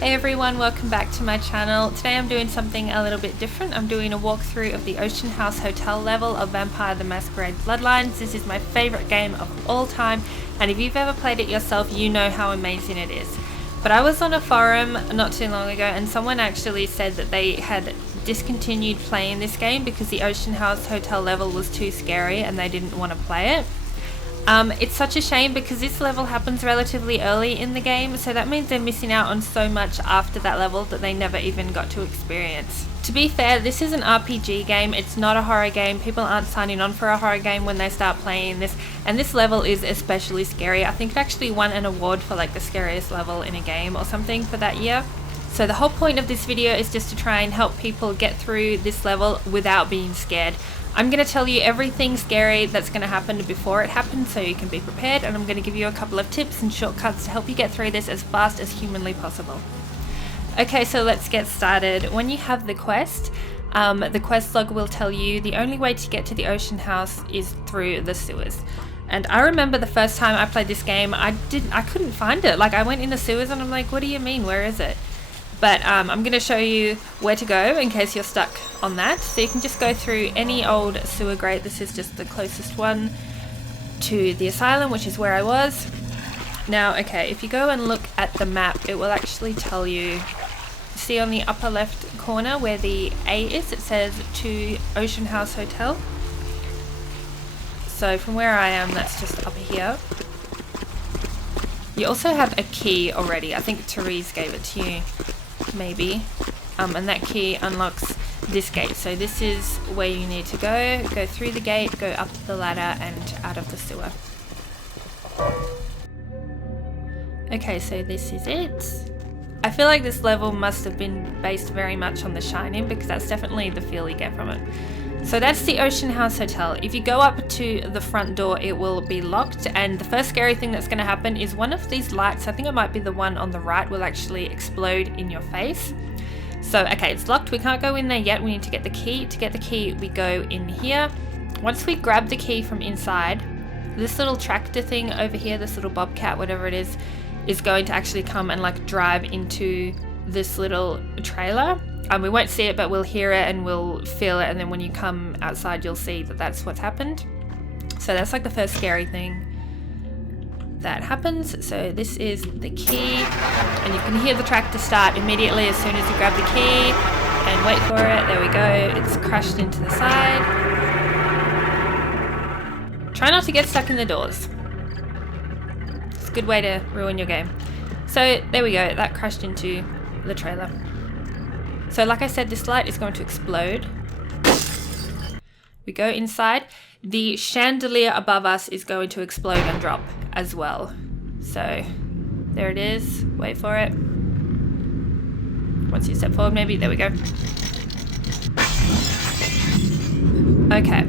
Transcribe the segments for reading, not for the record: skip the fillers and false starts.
Hey everyone, welcome back to my channel. Today I'm doing something a little bit different. I'm doing a walkthrough of the Ocean House Hotel level of Vampire the Masquerade Bloodlines. This is my favorite game of all time, and if you've ever played it yourself, you know how amazing it is. But I was on a forum not too long ago and someone actually said that they had discontinued playing this game because the Ocean House Hotel level was too scary and they didn't want to play it. It's such a shame because this level happens relatively early in the game, so that means they're missing out on so much after that level that they never even got to experience. To be fair, this is an RPG game, it's not a horror game. People aren't signing on for a horror game when they start playing this, and this level is especially scary. I think it actually won an award for like the scariest level in a game or something for that year. So the whole point of this video is just to try and help people get through this level without being scared. I'm going to tell you everything scary that's going to happen before it happens so you can be prepared, and I'm going to give you a couple of tips and shortcuts to help you get through this as fast as humanly possible. Okay, so let's get started. When you have the quest log will tell you the only way to get to the Ocean House is through the sewers. And I remember the first time I played this game, I couldn't find it. Like, I went in the sewers and I'm like, what do you mean, where is it? But I'm going to show you where to go in case you're stuck on that. So you can just go through any old sewer grate. This is just the closest one to the asylum, which is where I was. Now, okay, if you go and look at the map, it will actually tell you, see on the upper left corner where the A is, it says to Ocean House Hotel. So from where I am, that's just up here. You also have a key already. I think Therese gave it to you. Maybe, and that key unlocks this gate. So this is where you need to go through the gate, go up the ladder and out of the sewer. Okay, so this is it. I feel like this level must have been based very much on The Shining because that's definitely the feel you get from it. So that's the Ocean House Hotel. If you go up to the front door, it will be locked, and the first scary thing that's going to happen is one of these lights, I think it might be the one on the right, will actually explode in your face. So, okay, it's locked. We can't go in there yet. We need to get the key. To get the key, we go in here. Once we grab the key from inside, this little tractor thing over here, this little bobcat, whatever it is going to actually come and like drive into this little trailer. We won't see it, but we'll hear it and we'll feel it, and then when you come outside you'll see that that's what's happened. So that's like the first scary thing that happens. So this is the key, and you can hear the tractor start immediately as soon as you grab the key and wait for it. There we go, it's crashed into the side. Try not to get stuck in the doors. It's a good way to ruin your game. So there we go, that crashed into the trailer. So like I said, this light is going to explode. We go inside. The chandelier above us is going to explode and drop as well. So there it is. Wait for it. Once you step forward, maybe. There we go. Okay.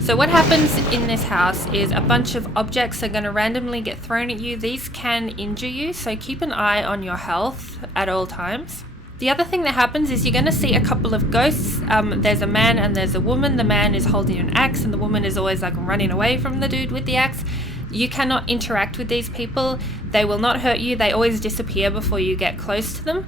So what happens in this house is a bunch of objects are going to randomly get thrown at you. These can injure you, so keep an eye on your health at all times. The other thing that happens is you're going to see a couple of ghosts. There's a man and there's a woman. The man is holding an axe and the woman is always like running away from the dude with the axe. You cannot interact with these people. They will not hurt you. They always disappear before you get close to them.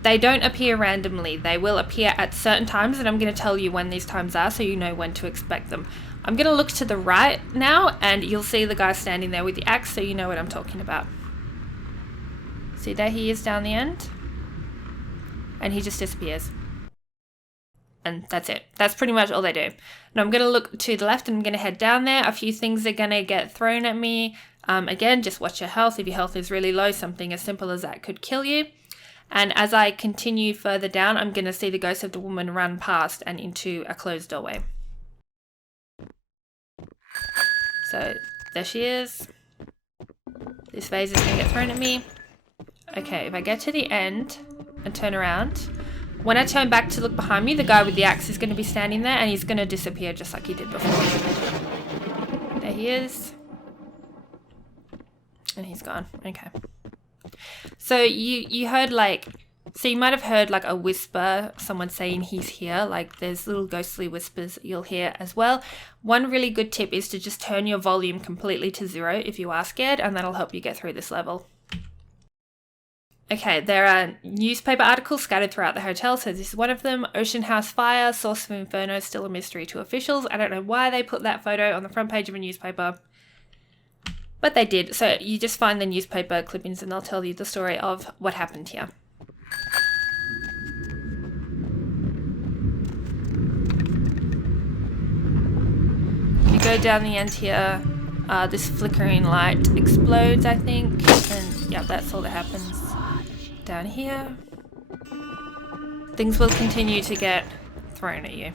They don't appear randomly. They will appear at certain times, and I'm going to tell you when these times are so you know when to expect them. I'm going to look to the right now and you'll see the guy standing there with the axe, so you know what I'm talking about. See, there he is down the end. And he just disappears. And that's it. That's pretty much all they do. Now I'm going to look to the left and I'm going to head down there. A few things are going to get thrown at me. Again, just watch your health. If your health is really low, something as simple as that could kill you. And as I continue further down, I'm going to see the ghost of the woman run past and into a closed doorway. So there she is. This vase is going to get thrown at me. Okay, if I get to the end and turn around, when I turn back to look behind me, the guy with the axe is going to be standing there and he's going to disappear just like he did before. There he is. And he's gone. Okay. So you heard so you might have heard like a whisper, someone saying he's here. Like there's little ghostly whispers that you'll hear as well. One really good tip is to just turn your volume completely to 0 if you are scared, and that'll help you get through this level. Okay, there are newspaper articles scattered throughout the hotel. So this is one of them. Ocean House fire, source of inferno, still a mystery to officials. I don't know why they put that photo on the front page of a newspaper, but they did. So you just find the newspaper clippings and they'll tell you the story of what happened here. You go down the end here, this flickering light explodes, I think, and yeah, that's all that happens. Down here, things will continue to get thrown at you.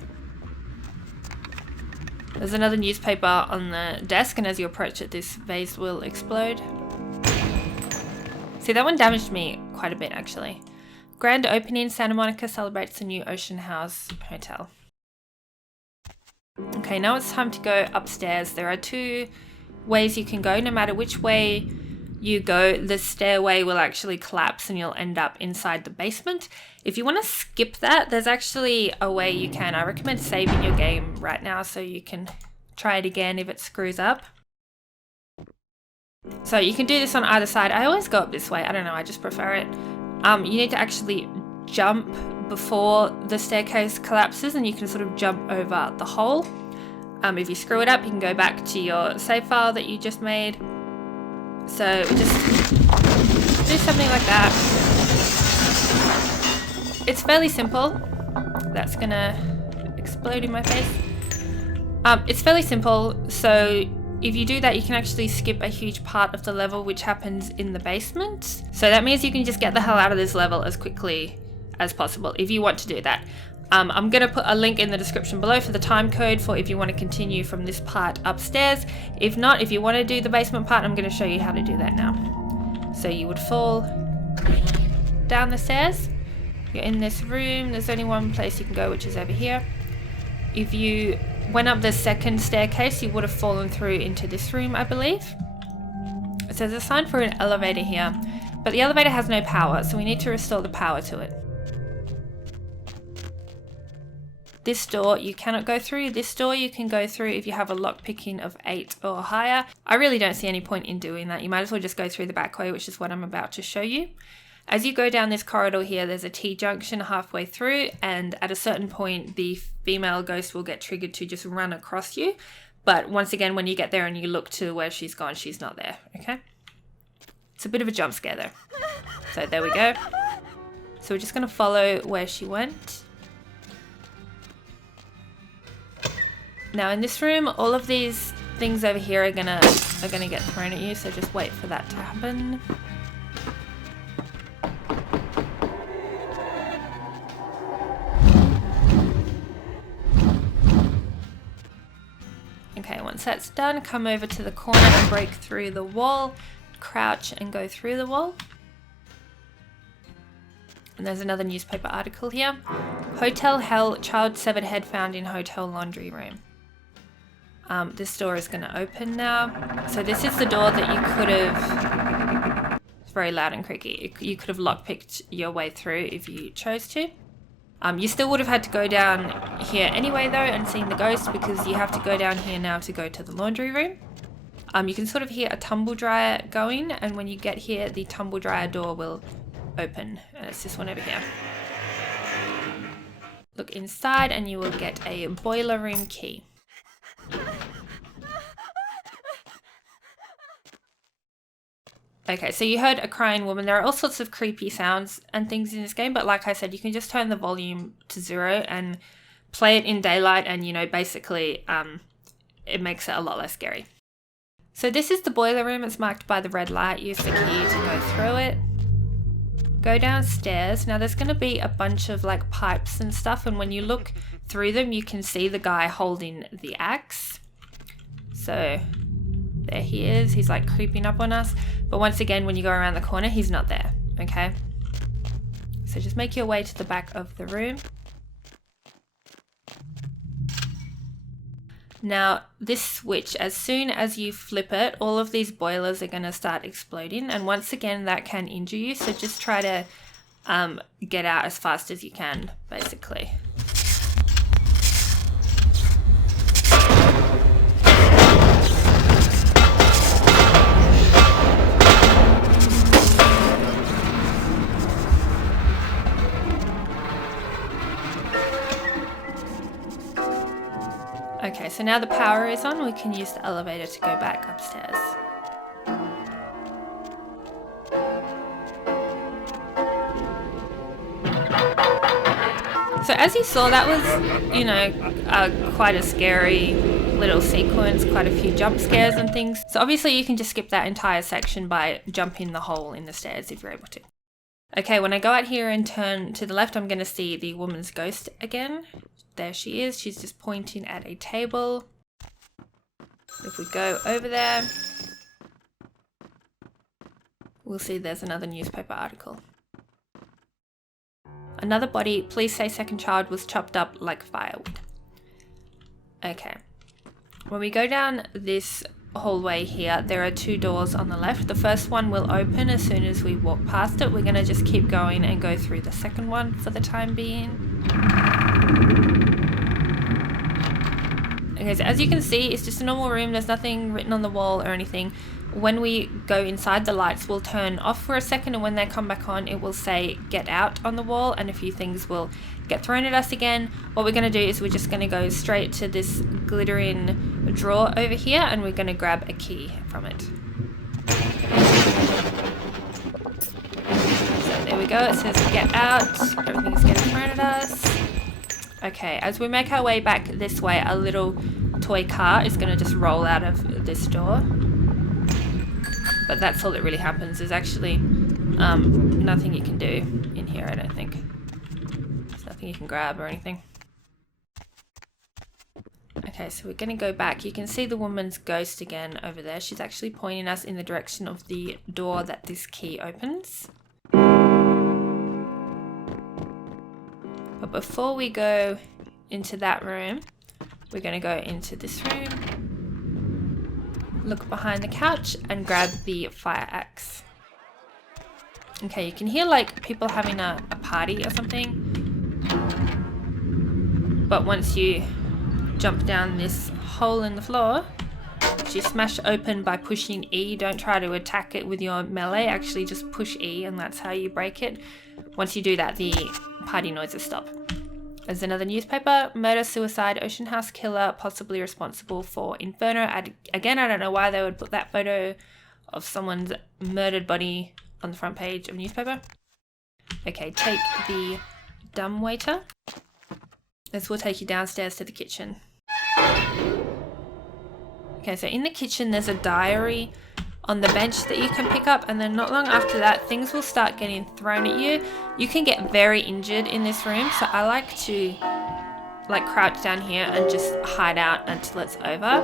There's another newspaper on the desk, and as you approach it, this vase will explode. See, that one damaged me quite a bit, actually. Grand opening, Santa Monica celebrates the new Ocean House Hotel. Okay, now it's time to go upstairs. There are 2 ways you can go. No matter which way you go, the stairway will actually collapse and you'll end up inside the basement. If you want to skip that, there's actually a way you can. I recommend saving your game right now so you can try it again if it screws up. So you can do this on either side. I always go up this way. I don't know, I just prefer it. You need to actually jump before the staircase collapses, and you can sort of jump over the hole. If you screw it up, you can go back to your save file that you just made. So we just do something like that. It's fairly simple. That's gonna explode in my face. It's fairly simple, so if you do that, you can actually skip a huge part of the level which happens in the basement. So that means you can just get the hell out of this level as quickly as possible if you want to do that. I'm going to put a link in the description below for the time code for if you want to continue from this part upstairs. If not, if you want to do the basement part, I'm going to show you how to do that now. So you would fall down the stairs. You're in this room. There's only one place you can go, which is over here. If you went up the second staircase, you would have fallen through into this room, I believe. So there's a sign for an elevator here, but the elevator has no power, so we need to restore the power to it. This door you cannot go through. This door you can go through if you have a lockpicking of 8 or higher. I really don't see any point in doing that. You might as well just go through the back way, which is what I'm about to show you. As you go down this corridor here, there's a T-junction halfway through, and at a certain point, the female ghost will get triggered to just run across you. But once again, when you get there and you look to where she's gone, she's not there, okay? It's a bit of a jump scare though. So there we go. So we're just gonna follow where she went. Now in this room, all of these things over here are gonna get thrown at you, so just wait for that to happen. Okay, once that's done, come over to the corner and break through the wall. Crouch and go through the wall. And there's another newspaper article here. Hotel hell, child severed head found in hotel laundry room. This door is going to open now. So this is the door that you could have... It's very loud and creaky. You could have lockpicked your way through if you chose to. You still would have had to go down here anyway though and seen the ghost, because you have to go down here now to go to the laundry room. You can sort of hear a tumble dryer going, and when you get here, the tumble dryer door will open, and it's this one over here. Look inside and you will get a boiler room key. Okay, so you heard a crying woman. There are all sorts of creepy sounds and things in this game, but like I said, you can just turn the volume to 0 and play it in daylight, and you know, basically it makes it a lot less scary. So this is the boiler room. It's marked by the red light. Use the key to go through it. Go downstairs. Now there's going to be a bunch of like pipes and stuff, and when you look through them, you can see the guy holding the axe. So there he is. He's like creeping up on us. But once again, when you go around the corner, he's not there. Okay. So just make your way to the back of the room. Now this switch, as soon as you flip it, all of these boilers are going to start exploding, and once again that can injure you, so just try to get out as fast as you can, basically. Okay, so now the power is on, we can use the elevator to go back upstairs. So as you saw, that was, you know, quite a scary little sequence, quite a few jump scares and things. So obviously you can just skip that entire section by jumping the hole in the stairs if you're able to. Okay, when I go out here and turn to the left, I'm going to see the woman's ghost again. There she is. She's just pointing at a table. If we go over there, we'll see there's another newspaper article. Another body, police say second child was chopped up like firewood. Okay. When we go down this hallway here, there are 2 doors on the left. The first one will open as soon as we walk past it. We're going to just keep going and go through the second one for the time being. Okay, so as you can see, it's just a normal room. There's nothing written on the wall or anything. When we go inside, the lights will turn off for a second, and when they come back on, it will say get out on the wall, and a few things will get thrown at us again. What we're going to do is we're just going to go straight to this glittering drawer over here, and we're going to grab a key from it. So there we go, it says get out, everything's getting thrown at us. Okay, as we make our way back this way, a little toy car is going to just roll out of this door. But that's all that really happens. There's actually nothing you can do in here, I don't think. There's nothing you can grab or anything. Okay, so we're going to go back. You can see the woman's ghost again over there. She's actually pointing us in the direction of the door that this key opens. But before we go into that room, we're going to go into this room. Look behind the couch and grab the fire axe. Okay, you can hear like people having a party or something. But once you jump down this hole in the floor, which you smash open by pushing E, don't try to attack it with your melee, actually just push E and that's how you break it. Once you do that, the party noises stop. There's another newspaper, murder, suicide, ocean house killer, possibly responsible for inferno. Again, I don't know why they would put that photo of someone's murdered body on the front page of a newspaper. Okay, take the dumbwaiter. This will take you downstairs to the kitchen. Okay, so in the kitchen there's a diary on the bench that you can pick up, and then not long after that things will start getting thrown at you. You can get very injured in this room, so I like to crouch down here and just hide out until it's over.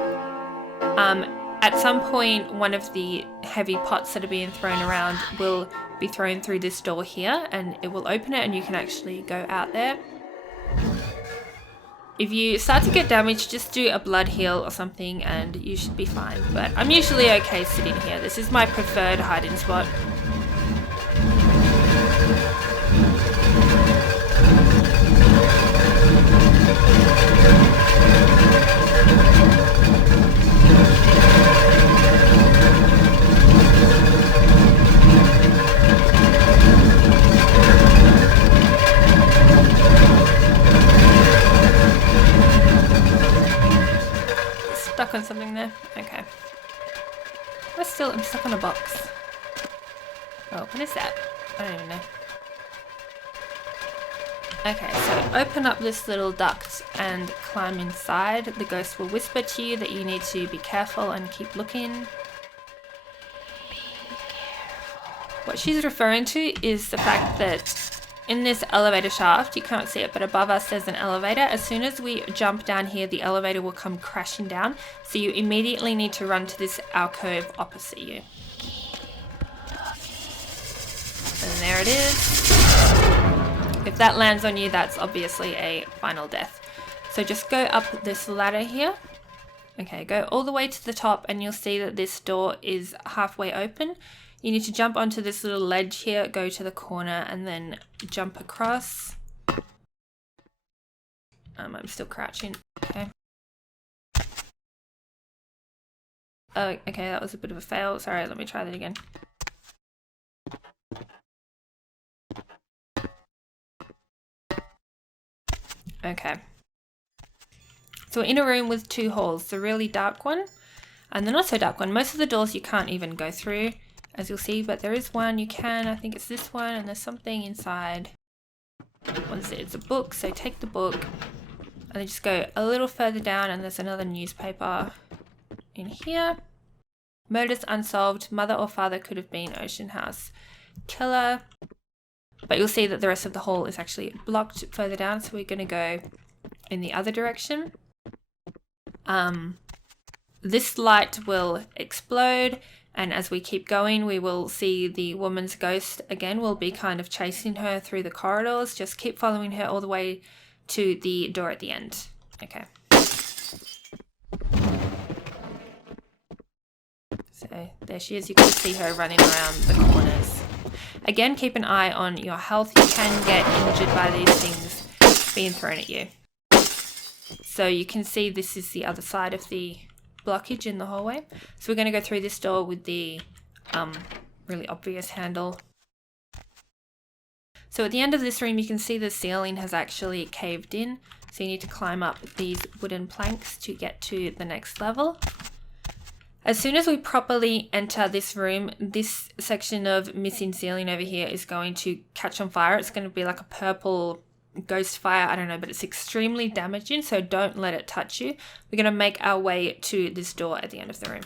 At some point one of the heavy pots that are being thrown around will be thrown through this door here, and it will open it and you can actually go out there. If you start to get damaged, just do a blood heal or something and you should be fine. But I'm usually okay sitting here. This is my preferred hiding spot. Stuck on something there. Okay. I'm stuck on a box. Oh, what is that? I don't even know. Okay, so open up this little duct and climb inside. The ghost will whisper to you that you need to be careful and keep looking. What she's referring to is the fact that in this elevator shaft, you can't see it, but above us there's an elevator. As soon as we jump down here, the elevator will come crashing down. So you immediately need to run to this alcove opposite you. And there it is. If that lands on you, that's obviously a final death. So just go up this ladder here. Okay, go all the way to the top and you'll see that this door is halfway open. You need to jump onto this little ledge here, go to the corner and then jump across. I'm still crouching. Okay. Oh, okay, that was a bit of a fail. Sorry, let me try that again. Okay. So we're in a room with 2 halls, the really dark one and the not so dark one. Most of the doors you can't even go through, as you'll see, but there is one you can. I think it's this one, and there's something inside. What is it? It's a book, so take the book and then just go a little further down and there's another newspaper in here. Murders unsolved. Mother or father could have been Ocean House killer. But you'll see that the rest of the hall is actually blocked further down, so we're going to go in the other direction. This light will explode, and as we keep going we will see the woman's ghost again. Will be kind of chasing her through the corridors. Just keep following her all the way to the door at the end. Okay. So there she is. You can see her running around the corners. Again, keep an eye on your health. You can get injured by these things being thrown at you. So you can see this is the other side of the blockage in the hallway. So we're going to go through this door with the really obvious handle. So at the end of this room you can see the ceiling has actually caved in. So you need to climb up these wooden planks to get to the next level. As soon as we properly enter this room, this section of missing ceiling over here is going to catch on fire. It's going to be like a purple ghost fire, I don't know, but it's extremely damaging, so don't let it touch you. We're going to make our way to this door at the end of the room.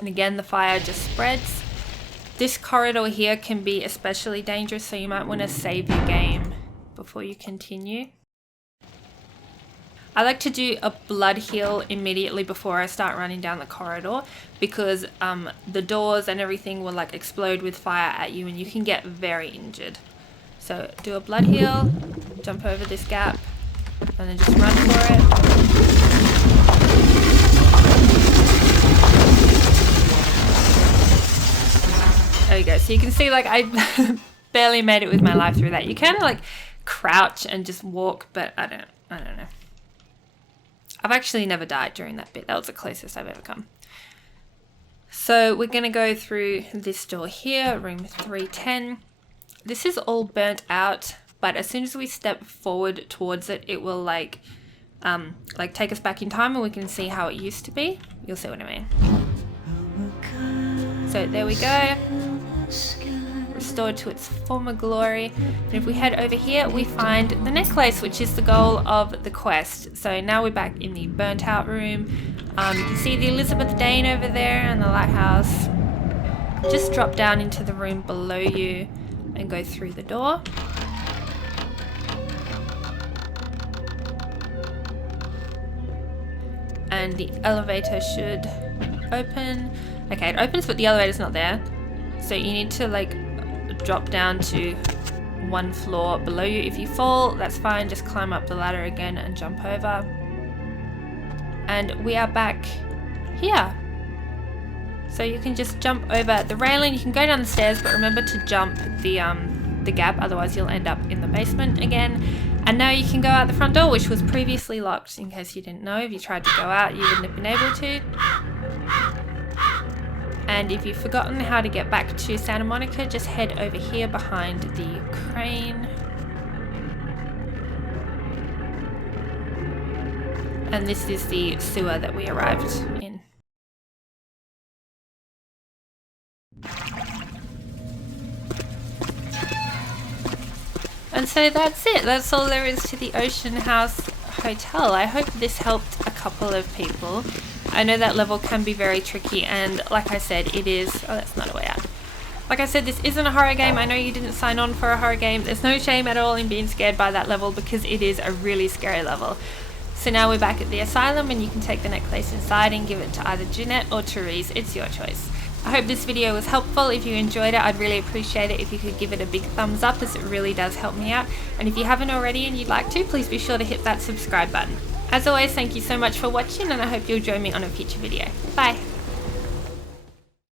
And again, the fire just spreads. This corridor here can be especially dangerous, so you might want to save your game before you continue. I like to do a blood heal immediately before I start running down the corridor, because the doors and everything will like explode with fire at you and you can get very injured. So do a blood heal, jump over this gap and then just run for it. There you go. So you can see like I barely made it with my life through that. You can like crouch and just walk, but I don't know. I've actually never died during that bit. That was the closest I've ever come. So we're going to go through this door here, room 310. This is all burnt out, but as soon as we step forward towards it, it will like take us back in time and we can see how it used to be. You'll see what I mean. So there we go. Restored to its former glory. And if we head over here, we find the necklace, which is the goal of the quest. So now we're back in the burnt out room. You can see the Elizabeth Dane over there and the lighthouse. Just drop down into the room below you and go through the door. And the elevator should open. Okay, it opens, but the elevator's not there. So you need to like drop down to 1 floor below you. If you fall, that's fine. Just climb up the ladder again and jump over. And we are back here. So you can just jump over the railing. You can go down the stairs, but remember to jump the gap, otherwise you'll end up in the basement again. And now you can go out the front door, which was previously locked, in case you didn't know. If you tried to go out, you wouldn't have been able to. And if you've forgotten how to get back to Santa Monica, just head over here behind the crane. And this is the sewer that we arrived in. And so that's it. That's all there is to the Ocean House Hotel. I hope this helped a couple of people. I know that level can be very tricky, and like I said, it is... Oh, that's not a way out. Like I said, this isn't a horror game. I know you didn't sign on for a horror game. There's no shame at all in being scared by that level, because it is a really scary level. So now we're back at the asylum, and you can take the necklace inside and give it to either Jeanette or Therese. It's your choice. I hope this video was helpful. If you enjoyed it, I'd really appreciate it if you could give it a big thumbs up, as it really does help me out. And if you haven't already and you'd like to, please be sure to hit that subscribe button. As always, thank you so much for watching, and I hope you'll join me on a future video. Bye!